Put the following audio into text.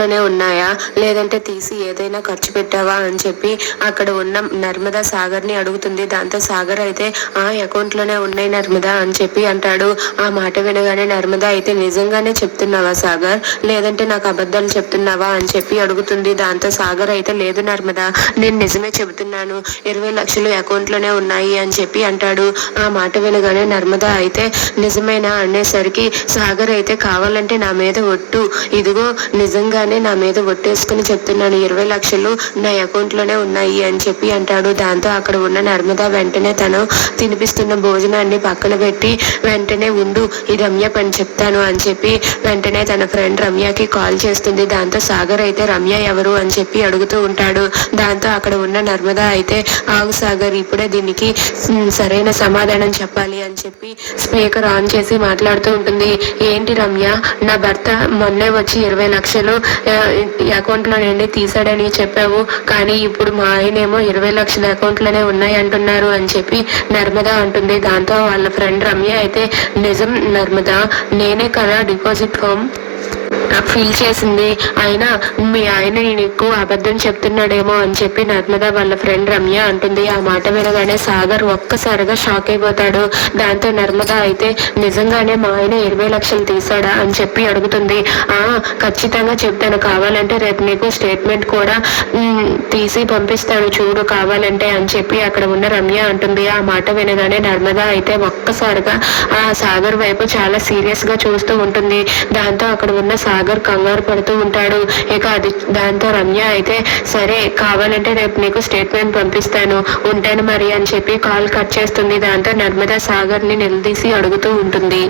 లోనే ఉన్నాయా, లేదంటే తీసి ఏదైనా ఖర్చు పెట్టావా అని చెప్పి అక్కడ ఉన్న నర్మదా సాగర్ ని అడుగుతుంది. దాంతో సాగర్ అయితే ఆ అకౌంట్ లోనే ఉన్నాయి నర్మదా అని చెప్పి అంటాడు. ఆ మాట వినగానే నర్మదా అయితే నిజంగానే చెప్తున్నావా సాగర్, లేదంటే నాకు అబద్ధాలు చెప్తున్నావా అని చెప్పి అడుగుతుంది. దాంతో సాగర్ అయితే లేదు నర్మదా, నేను నిజమే చెబుతున్నాను, 20 లక్షలు అకౌంట్ లోనే ఉన్నాయి అని చెప్పి అంటాడు. ఆ మాట వినగానే నర్మదా అయితే నిజమేనా అనేసరికి సాగర్ అయితే కావాలంటే నా మీద ఒట్టు, ఇదిగో నిజంగానే నా మీద ఒట్టేసుకుని చెప్తున్నాను, 20 లక్షలు నా అకౌంట్ లోనే ఉన్నాయి అని చెప్పి అంటాడు. దాంతో అక్కడ ఉన్న నర్మదా వెంటనే తను తినిపిస్తున్న భోజనాన్ని పక్కన పెట్టి వెంటనే ఉండు, ఈ రమ్య పని చెప్తాను అని చెప్పి వెంటనే తన ఫ్రెండ్ రమ్యకి కాల్ చేస్తుంది. దాంతో సాగర్ అయితే రమ్య ఎవరు అని చెప్పి అడుగుతూ ఉంటాడు. దాంతో అక్కడ ఉన్న నర్మదా అయితే ఆగు సాగర్, ఇప్పుడే దీనికి సరైన సమాధానం చెప్పాలి అని చెప్పి స్పీకర్ ఆన్ చేసి మాట్లాడుతూ ఉంటుంది. ఏంటి రమ్య, నా భర్త మొన్నే వచ్చి 20 లక్షలు అకౌంట్ లో నుండి తీసాడని చెప్పావు, కానీ ఇప్పుడు మా ఆయనేమో 20 లక్షల అకౌంట్ లోనే ఉన్నాయి అంటున్నారు అని చెప్పి నర్మదా అంటుంది. దాంతో వాళ్ళ ఫ్రెండ్ రమ్య అయితే నిజం నర్మదా, నేనే కదా డిపాజిట్ ఫామ్ ఫీల్ చేసింది, అయినా మీ ఆయన నీకు అబద్ధం చెప్తున్నాడేమో అని చెప్పి నర్మదా వాళ్ళ ఫ్రెండ్ రమ్య అంటుంది. ఆ మాట వినగానే సాగర్ ఒక్కసారిగా షాక్ అయిపోతాడు. దాంతో నర్మదా అయితే నిజంగానే మా ఆయన 20 లక్షలు తీసాడా అని చెప్పి అడుగుతుంది. ఖచ్చితంగా చెప్తాను, కావాలంటే రేపు నీకు స్టేట్మెంట్ కూడా తీసి పంపిస్తాను చూడు కావాలంటే అని చెప్పి అక్కడ ఉన్న రమ్య అంటుంది. ఆ మాట వినగానే నర్మదా అయితే ఒక్కసారిగా ఆ సాగర్ వైపు చాలా సీరియస్ గా చూస్తూ ఉంటుంది. దాంతో అక్కడ ఉన్న సాగర్ కంగారు పడుతూ ఉంటాడు. ఇక అది దాంతో రమ్య అయితే సరే కావాలంటే రేపు నీకు స్టేట్మెంట్ పంపిస్తాను, ఉంటాను మరి అని చెప్పి కాల్ కట్ చేస్తుంది. దాంతో నర్మదా సాగర్ ని నిలదీసి అడుగుతూ ఉంటుంది.